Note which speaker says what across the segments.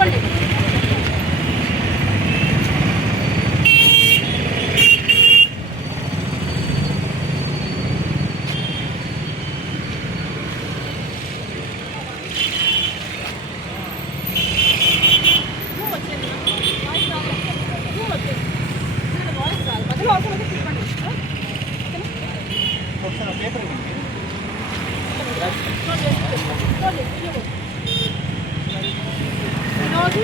Speaker 1: Gracias. కాదు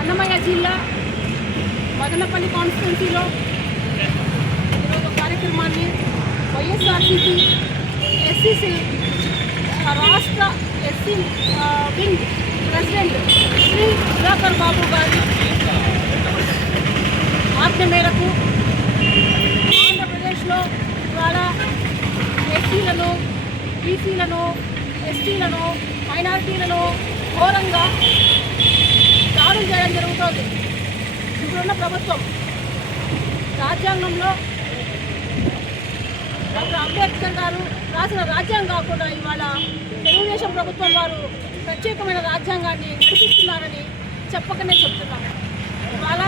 Speaker 1: అన్నమయ్య జిల్లా మదనపల్లి కాన్స్టిట్యున్సీలో ఈరోజు కార్యక్రమాన్ని వైఎస్ఆర్సీపీ ఎస్సీసీ రాష్ట్ర SC wing president Shri Sudhakar Babu గారి ఆజ్ఞ మేరకు బీసీలను ఎస్టీలను మైనారిటీలను ఘోరంగా దాడులు చేయడం జరుగుతుంది. ఇప్పుడున్న ప్రభుత్వం రాజ్యాంగంలో డాక్టర్ అంబేద్కర్ గారు రాసిన రాజ్యాంగం కాకుండా ఇవాళ తెలుగుదేశం ప్రభుత్వం వారు ప్రత్యేకమైన రాజ్యాంగాన్ని నడిపిస్తున్నారని చెప్పకనే చెప్తున్నాను ఇవాళ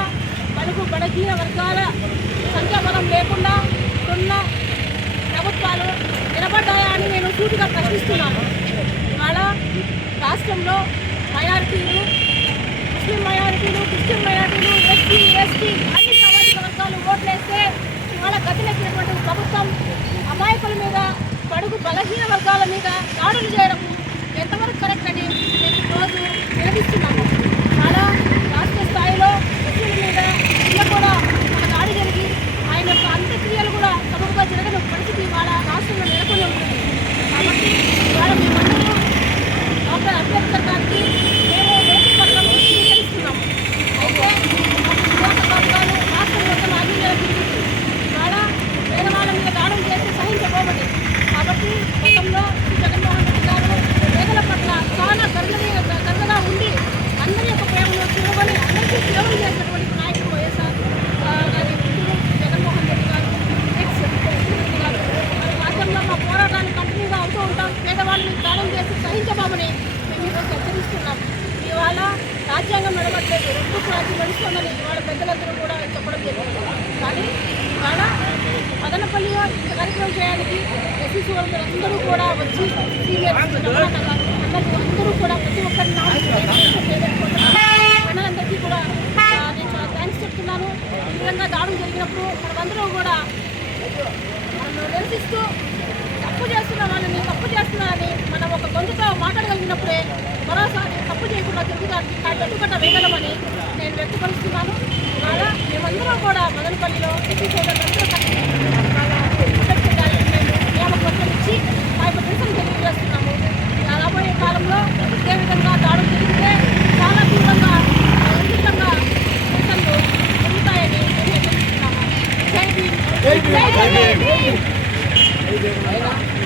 Speaker 1: బడుగు బడగీన వర్గాల సంఖ్యాబలం లేకుండా ఉన్న ప్రభుత్వాలు నిలబడి అని నేను సూటిగా ప్రశ్నిస్తున్నాను ఇవాళ రాష్ట్రంలో మైనారిటీలు ముస్లిం మైనారిటీలు క్రిస్టియన్ మైనారిటీలు ఎస్సీ ఎస్టీ అన్ని సామాజిక వర్గాలు ఓట్లేస్తే ఇవాళ గతిలెక్కినటువంటి ప్రభుత్వం అమాయకుల మీద పడుగు బలహీన వర్గాల మీద దాడులు చేయడం ఎంతవరకు కరెక్ట్ అని నేను ఈరోజు నిలదీస్తున్నాము చేస్తున్నాం ఇవాళ రాజ్యాంగం నడవట్లేదు. రెండు రాజ్యం నడుస్తుందని ఇవాళ పెద్దలందరూ కూడా చెప్పడం జరిగింది. కానీ ఇవాళ మదనపల్లి ఇంత కార్యక్రమం చేయడానికి ఎస్సీసీ వాళ్ళు అందరూ కూడా వచ్చి సీనియర్ అందరూ కూడా ప్రతి ఒక్కరి అన్నలందరికీ కూడా నేను చాలా థ్యాంక్స్ చెప్తున్నాను. ఈ విధంగా దాడులు జరిగినప్పుడు మనమందరూ కూడా నిరసిస్తూ తప్పు చేస్తున్నామని వాళ్ళని తప్పు చేస్తున్నామని మనం ఒక గొంతుతో మాట్లాడగలిగినప్పుడే మరోసారి తప్పు చేయకుండా తిరుగుదానికి కట్టుకట్ట వేయగలమని నేను వ్యక్తపరుస్తున్నాను. ఇవాళ మేమందరం కూడా మదనపల్లిలో Thank you. కలిసి నియామకవర్గం ఇచ్చి మా యొక్క నిరసన చాలా đi đường đấy đó